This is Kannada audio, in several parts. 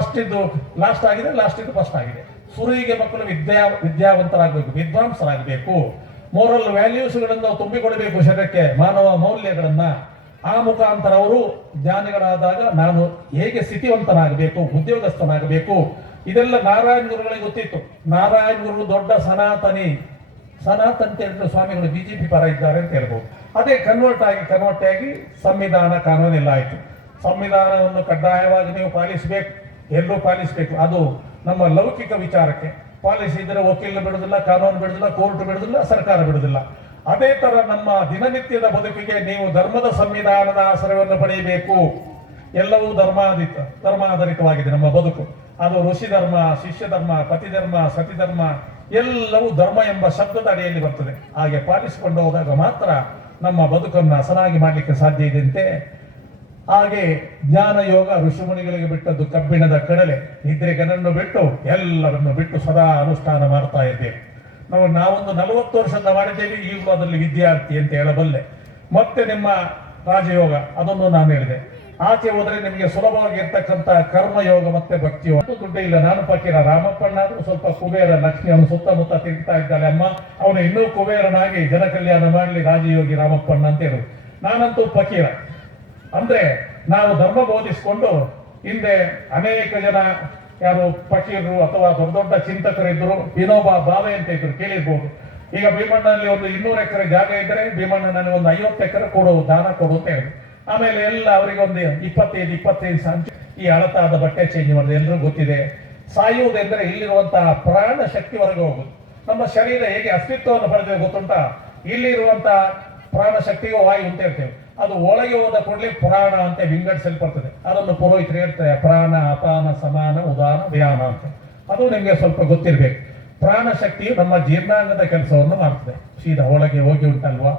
ಫಸ್ಟ್ ಇದ್ದು ಲಾಸ್ಟ್ ಆಗಿದೆ, ಲಾಸ್ಟ್ ಇದ್ದು ಫಸ್ಟ್ ಆಗಿದೆ. ಸುರುವಿಗೆ ಮಕ್ಕಳು ವಿದ್ಯಾವಂತರಾಗಬೇಕು, ವಿದ್ವಾಂಸರಾಗಬೇಕು, ಮೋರಲ್ ವ್ಯಾಲ್ಯೂಸ್ಗಳನ್ನು ತುಂಬಿಕೊಡಬೇಕು ಶರೀರಕ್ಕೆ, ಮಾನವ ಮೌಲ್ಯಗಳನ್ನ. ಆ ಮುಖಾಂತರ ಅವರು ಜ್ಞಾನಿಗಳಾದಾಗ ನಾನು ಹೇಗೆ ಸ್ಥಿತಿವಂತನಾಗಬೇಕು, ಉದ್ಯೋಗಸ್ಥನಾಗಬೇಕು, ಇದೆಲ್ಲ ನಾರಾಯಣ ಗುರುಗಳಿಗೆ ಗೊತ್ತಿತ್ತು. ನಾರಾಯಣ ಗುರುಗಳು ದೊಡ್ಡ ಸನಾತನ್ ಅಂತ ಹೇಳಿದ್ರೆ ಸ್ವಾಮಿಗಳು ಬಿಜೆಪಿ ಪರ ಇದ್ದಾರೆ ಅಂತ ಹೇಳ್ಬೋದು. ಅದೇ ಕನ್ವರ್ಟ್ ಆಗಿ ಸಂವಿಧಾನ ಕಾನೂನೆಲ್ಲ ಆಯಿತು. ಸಂವಿಧಾನವನ್ನು ಕಡ್ಡಾಯವಾಗಿ ನೀವು ಪಾಲಿಸಬೇಕು, ಎಲ್ಲರೂ ಪಾಲಿಸಬೇಕು. ಅದು ನಮ್ಮ ಲೌಕಿಕ ವಿಚಾರಕ್ಕೆ ಪಾಲಿಸಿದರೆ ವಕೀಲ ಬಿಡುದಿಲ್ಲ, ಕಾನೂನು ಬಿಡುದಿಲ್ಲ, ಕೋರ್ಟ್ ಬಿಡುದಿಲ್ಲ, ಸರ್ಕಾರ ಬಿಡುದಿಲ್ಲ. ಅದೇ ತರ ನಮ್ಮ ದಿನನಿತ್ಯದ ಬದುಕಿಗೆ ನೀವು ಧರ್ಮದ ಸಂವಿಧಾನದ ಆಶ್ರಯವನ್ನು ಪಡೆಯಬೇಕು. ಎಲ್ಲವೂ ಧರ್ಮಾಧಾರಿತವಾಗಿದೆ ನಮ್ಮ ಬದುಕು. ಅದು ಋಷಿ ಧರ್ಮ, ಶಿಷ್ಯ ಧರ್ಮ, ಪತಿ ಧರ್ಮ, ಸತಿ ಧರ್ಮ, ಎಲ್ಲವೂ ಧರ್ಮ ಎಂಬ ಶಬ್ದದ ಅಡಿಯಲ್ಲಿ ಬರ್ತದೆ. ಹಾಗೆ ಪಾಲಿಸಿಕೊಂಡು ಹೋದಾಗ ಮಾತ್ರ ನಮ್ಮ ಬದುಕನ್ನು ಹಸನಾಗಿ ಮಾಡಲಿಕ್ಕೆ ಸಾಧ್ಯ ಇದೆ. ಹಾಗೆ ಜ್ಞಾನ ಯೋಗ ಋಷಿಮುನಿಗಳಿಗೆ ಬಿಟ್ಟದ್ದು ಕಬ್ಬಿಣದ ಕಡಲೆ, ನಿದ್ರೆಗನನ್ನು ಬಿಟ್ಟು ಎಲ್ಲರನ್ನು ಬಿಟ್ಟು ಸದಾ ಅನುಷ್ಠಾನ ಮಾಡ್ತಾ ಇದ್ದೇವೆ. ನಾವೊಂದು 40 ವರ್ಷದಿಂದ ಮಾಡಿದ್ದೇವೆ, ಈಗಲೂ ಅದರಲ್ಲಿ ವಿದ್ಯಾರ್ಥಿ ಅಂತ ಹೇಳಬಲ್ಲೆ. ಮತ್ತೆ ನಿಮ್ಮ ರಾಜಯೋಗ ಅದನ್ನು ನಾನು ಹೇಳಿದೆ. ಆಚೆ ಹೋದರೆ ನಿಮಗೆ ಸುಲಭವಾಗಿ ಇರ್ತಕ್ಕಂಥ ಕರ್ಮಯೋಗ ಮತ್ತೆ ಭಕ್ತಿ ಯೋಗ. ದುಡ್ಡು ಇಲ್ಲ, ನಾನು ಫಕೀರ. ರಾಮಪ್ಪಣ್ಣಾದ್ರೂ ಸ್ವಲ್ಪ ಕುಬೇರ, ಲಕ್ಷ್ಮಿ ಅವನು ಸುತ್ತಮುತ್ತ ತಿರುಗ್ತಾ ಇದ್ದಾಳೆ ಅಮ್ಮ, ಅವನು ಇನ್ನೂ ಕುಬೇರನಾಗಿ ಜನ ಕಲ್ಯಾಣ ಮಾಡಲಿ ರಾಜಯೋಗಿ ರಾಮಪ್ಪಣ್ಣ ಅಂತ ಹೇಳುದು. ನಾನಂತೂ ಫಕೀರ. ಅಂದ್ರೆ ನಾವು ಧರ್ಮ ಬೋಧಿಸಿಕೊಂಡು ಹಿಂದೆ ಅನೇಕ ಜನ ಯಾರು ಫಕೀರರು ಅಥವಾ ದೊಡ್ಡ ದೊಡ್ಡ ಚಿಂತಕರಿದ್ರು. ವಿನೋಬಾ ಭಾವೆ ಅಂತ ಇದ್ರು, ಕೇಳಿರ್ಬೋದು. ಈಗ ಭೀಮಣ್ಣನಲ್ಲಿ ಒಂದು 200 ಎಕರೆ ಜಾಗ ಇದ್ರೆ ಭೀಮಣ್ಣ ನನಗೆ ಒಂದು 50 ಎಕರೆ ಕೊಡು, ದಾನ ಕೊಡು ಅಂತ ಹೇಳಿದ್ರು. ಆಮೇಲೆ ಎಲ್ಲ ಅವರಿಗೆ ಒಂದು 25 ಸಂಚು ಈ ಅಳತಾದ ಬಟ್ಟೆ ಚೇಂಜ್ ಮಾಡಿದೆ. ಎಲ್ಲರೂ ಗೊತ್ತಿದೆ. ಸಾಯುವುದೆಂದರೆ ಇಲ್ಲಿರುವಂತಹ ಪ್ರಾಣ ಶಕ್ತಿ ಹೊರಗೆ ಹೋಗುದು. ನಮ್ಮ ಶರೀರ ಹೇಗೆ ಅಸ್ತಿತ್ವವನ್ನು ಪಡೆದಿದೆ ಗೊತ್ತುಂಟಾ? ಇಲ್ಲಿರುವಂತಹ ಪ್ರಾಣ ಶಕ್ತಿಗೆ ವಾಯು ಅಂತ ಹೇಳ್ತೇವೆ. ಅದು ಒಳಗೆ ಹೋದ ಕೂಡಲೇ ಪ್ರಾಣ ಅಂತ ವಿಂಗಡಿಸಲ್ಪಡ್ತದೆ. ಅದನ್ನು ಪುರೋಹಿತರು ಹೇಳ್ತಾರೆ, ಪ್ರಾಣ, ಅಪಾನ, ಸಮಾನ, ಉದಾನ, ವ್ಯಾನ ಅಂತ. ಅದು ನಿಮಗೆ ಸ್ವಲ್ಪ ಗೊತ್ತಿರಬೇಕು. ಪ್ರಾಣ ಶಕ್ತಿಯು ನಮ್ಮ ಜೀರ್ಣಾಂಗದ ಕೆಲಸವನ್ನು ಮಾಡ್ತದೆ, ಸೀದಾ ಒಳಗೆ ಹೋಗಿ ಉಂಟಲ್ವಾ.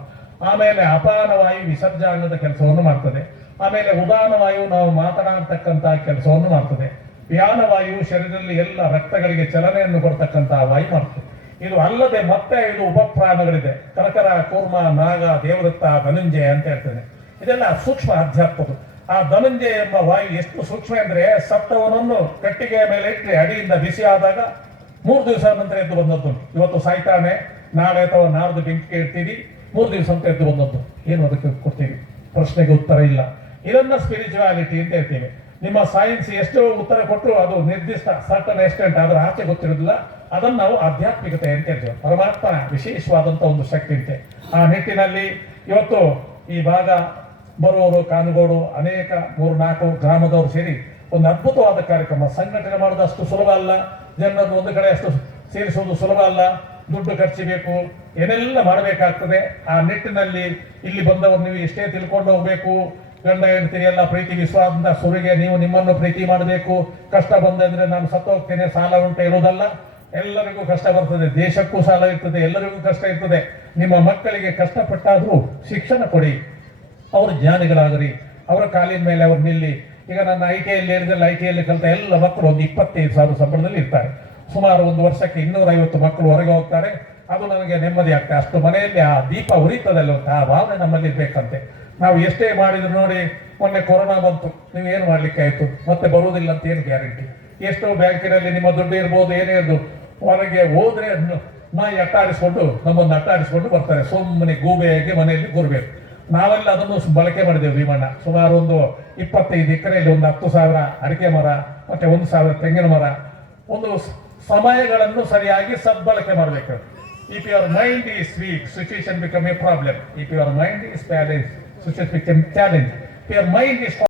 ಆಮೇಲೆ ಅಪಾನ ವಾಯು ವಿಸರ್ಜಾಂಗದ ಕೆಲಸವನ್ನು ಮಾಡ್ತದೆ. ಆಮೇಲೆ ಉದಾನ ವಾಯು ನಾವು ಮಾತನಾಡ್ತಕ್ಕಂತಹ ಕೆಲಸವನ್ನು ಮಾಡ್ತದೆ. ವ್ಯಾನ ವಾಯು ಶರೀರದಲ್ಲಿ ಎಲ್ಲ ರಕ್ತಗಳಿಗೆ ಚಲನೆಯನ್ನು ಕೊಡ್ತಕ್ಕಂತಹ ವಾಯು ಮಾಡ್ತದೆ. ಇದು ಅಲ್ಲದೆ ಮತ್ತೆ 5 ಉಪಪ್ರಾಣಗಳಿದೆ. ಕರಕರ, ಕೂರ್ಮ, ನಾಗ, ದೇವದತ್ತ, ಧನಂಜಯ ಅಂತ ಹೇಳ್ತೇನೆ. ಇದೆಲ್ಲ ಸೂಕ್ಷ್ಮ ಅಧ್ಯಾತ್ಮದು. ಆ ಧನಂಜಯ ಎಂಬ ವಾಯು ಎಷ್ಟು ಸೂಕ್ಷ್ಮ ಅಂದ್ರೆ, ಸತ್ತವನನ್ನು ಕಟ್ಟಿಗೆಯ ಮೇಲೆ ಇಟ್ಟರೆ ಅಡಿಯಿಂದ ಬಿಸಿ ಆದಾಗ 3 ದಿವಸ ನಂತರ ಎದ್ದು ಬಂದದ್ದು. ಇವತ್ತು ಸಾಯ್ತಾನೆ, ನಾಳೆ ಅಥವಾ ನಾಡ್ದು ಬೆಂಕಿಗೆ ಇಡ್ತೀವಿ, 3 ದಿವಸ ಅಂತ ಎದ್ದು ಬಂದದ್ದು. ಏನು ಅದಕ್ಕೆ ಕೊಡ್ತೀವಿ? ಪ್ರಶ್ನೆಗೆ ಉತ್ತರ ಇಲ್ಲ. ಇದನ್ನ ಸ್ಪಿರಿಚುವಾಲಿಟಿ ಅಂತ ಹೇಳ್ತೀವಿ. ನಿಮ್ಮ ಸೈನ್ಸ್ ಎಷ್ಟು ಉತ್ತರ ಕೊಟ್ಟರು ಅದು ನಿರ್ದಿಷ್ಟ ಸರ್ಟನ್ ಎಕ್ಸ್ಟೆಂಟ್ ಅದರ ಆಚೆ ಗೊತ್ತಿರೋದಿಲ್ಲ. ಅದನ್ನು ನಾವು ಆಧ್ಯಾತ್ಮಿಕತೆ ಅಂತ ಹೇಳ್ತೇವೆ. ಪರಮಾತ್ಮನ ವಿಶೇಷವಾದಂಥ ಒಂದು ಶಕ್ತಿ ಅಂತೆ. ಆ ನಿಟ್ಟಿನಲ್ಲಿ ಇವತ್ತು ಈ ಭಾಗ ಬರುವವರು, ಕಾನುಗೋಡು, ಅನೇಕ 3-4 ಗ್ರಾಮದವರು ಸೇರಿ ಒಂದು ಅದ್ಭುತವಾದ ಕಾರ್ಯಕ್ರಮ ಸಂಘಟನೆ ಮಾಡೋದು ಅಷ್ಟು ಸುಲಭ ಅಲ್ಲ. ಜನರನ್ನು ಒಂದು ಕಡೆ ಅಷ್ಟು ಸೇರಿಸುವುದು ಸುಲಭ ಅಲ್ಲ. ದುಡ್ಡು ಖರ್ಚಿಬೇಕು, ಏನೆಲ್ಲ ಮಾಡಬೇಕಾಗ್ತದೆ. ಆ ನಿಟ್ಟಿನಲ್ಲಿ ಇಲ್ಲಿ ಬಂದವರು ನೀವು ಎಷ್ಟೇ ತಿಳ್ಕೊಂಡು ಹೋಗ್ಬೇಕು. ಗಂಡ ಹೆಂಡತಿ ಎಲ್ಲ ಪ್ರೀತಿ ವಿಶ್ವಾಸದಿಂದ ಸುರಿಗೆ ನೀವು ನಿಮ್ಮನ್ನು ಪ್ರೀತಿ ಮಾಡಬೇಕು. ಕಷ್ಟ ಬಂದಂದ್ರೆ ನಾನು ಸತ್ತು ಹೋಗ್ತೇನೆ, ಸಾಲ ಉಂಟು ಇರುವುದಲ್ಲ. ಎಲ್ಲರಿಗೂ ಕಷ್ಟ ಬರ್ತದೆ, ದೇಶಕ್ಕೂ ಸಾಲ ಇರ್ತದೆ, ಎಲ್ಲರಿಗೂ ಕಷ್ಟ ಇರ್ತದೆ. ನಿಮ್ಮ ಮಕ್ಕಳಿಗೆ ಕಷ್ಟಪಟ್ಟಾದ್ರೂ ಶಿಕ್ಷಣ ಕೊಡಿ, ಅವರು ಜ್ಞಾನಿಗಳಾಗರಿ, ಅವರ ಕಾಲಿನ ಮೇಲೆ ಅವರು ನಿಲ್ಲಿ. ಈಗ ನನ್ನ ITಯಲ್ಲಿ ಹೇಳಿದ್ರೆ ITಯಲ್ಲಿ ಕಲಿತ ಎಲ್ಲ ಮಕ್ಕಳು ಒಂದು 25,000 ಸಂಬಳದಲ್ಲಿ ಇರ್ತಾರೆ. ಸುಮಾರು ಒಂದು ವರ್ಷಕ್ಕೆ 250 ಮಕ್ಕಳು ಹೊರಗೆ ಹೋಗ್ತಾರೆ. ಅದು ನನಗೆ ನೆಮ್ಮದಿ ಆಗ್ತದೆ. ಅಷ್ಟು ಮನೆಯಲ್ಲಿ ಆ ದೀಪ ಉರಿತದಲ್ಲ, ಆ ಭಾವನೆ ನಮ್ಮಲ್ಲಿ ಇರ್ಬೇಕಂತೆ. ನಾವು ಎಷ್ಟೇ ಮಾಡಿದ್ರು ನೋಡಿ, ಮೊನ್ನೆ ಕೊರೋನಾ ಬಂತು, ನೀವು ಏನು ಮಾಡ್ಲಿಕ್ಕೆ ಆಯ್ತು, ಮತ್ತೆ ಬರುವುದಿಲ್ಲ ಅಂತ ಏನು ಗ್ಯಾರಂಟಿ? ಎಷ್ಟೋ ಬ್ಯಾಂಕಿನಲ್ಲಿ ನಿಮ್ಮ ದುಡ್ಡು ಇರ್ಬೋದು, ಏನೇ ಇರ್ಬೋದು, ಹೊರಗೆ ಹೋದ್ರೆ ನಾಯಿ ಅಟ್ಟಾಡಿಸ್ಕೊಂಡು ನಮ್ಮನ್ನು ಅಟ್ಟಾಡಿಸ್ಕೊಂಡು ಬರ್ತಾರೆ. ಸುಮ್ಮನೆ ಗೂಬೆಯಾಗಿ ಮನೆಯಲ್ಲಿ ಕೂರ್ಬೇಕು. ನಾವೆಲ್ಲ ಅದನ್ನು ಬಳಕೆ ಮಾಡಿದ್ದೇವೆ. ಭೀಮಣ್ಣ ಸುಮಾರು ಒಂದು 25 ಎಕರೆಯಲ್ಲಿ ಒಂದು 10,000 ಅಡಿಕೆ ಮರ, ಮತ್ತೆ 1,000 ತೆಂಗಿನ ಮರ. ಒಂದು ಸಮಯಗಳನ್ನು ಸರಿಯಾಗಿ ಸದ್ಬಳಕೆ ಮಾಡಬೇಕು. If your mind is weak, situation become a problem. If your mind is balanced, situation become challenge. If your mind is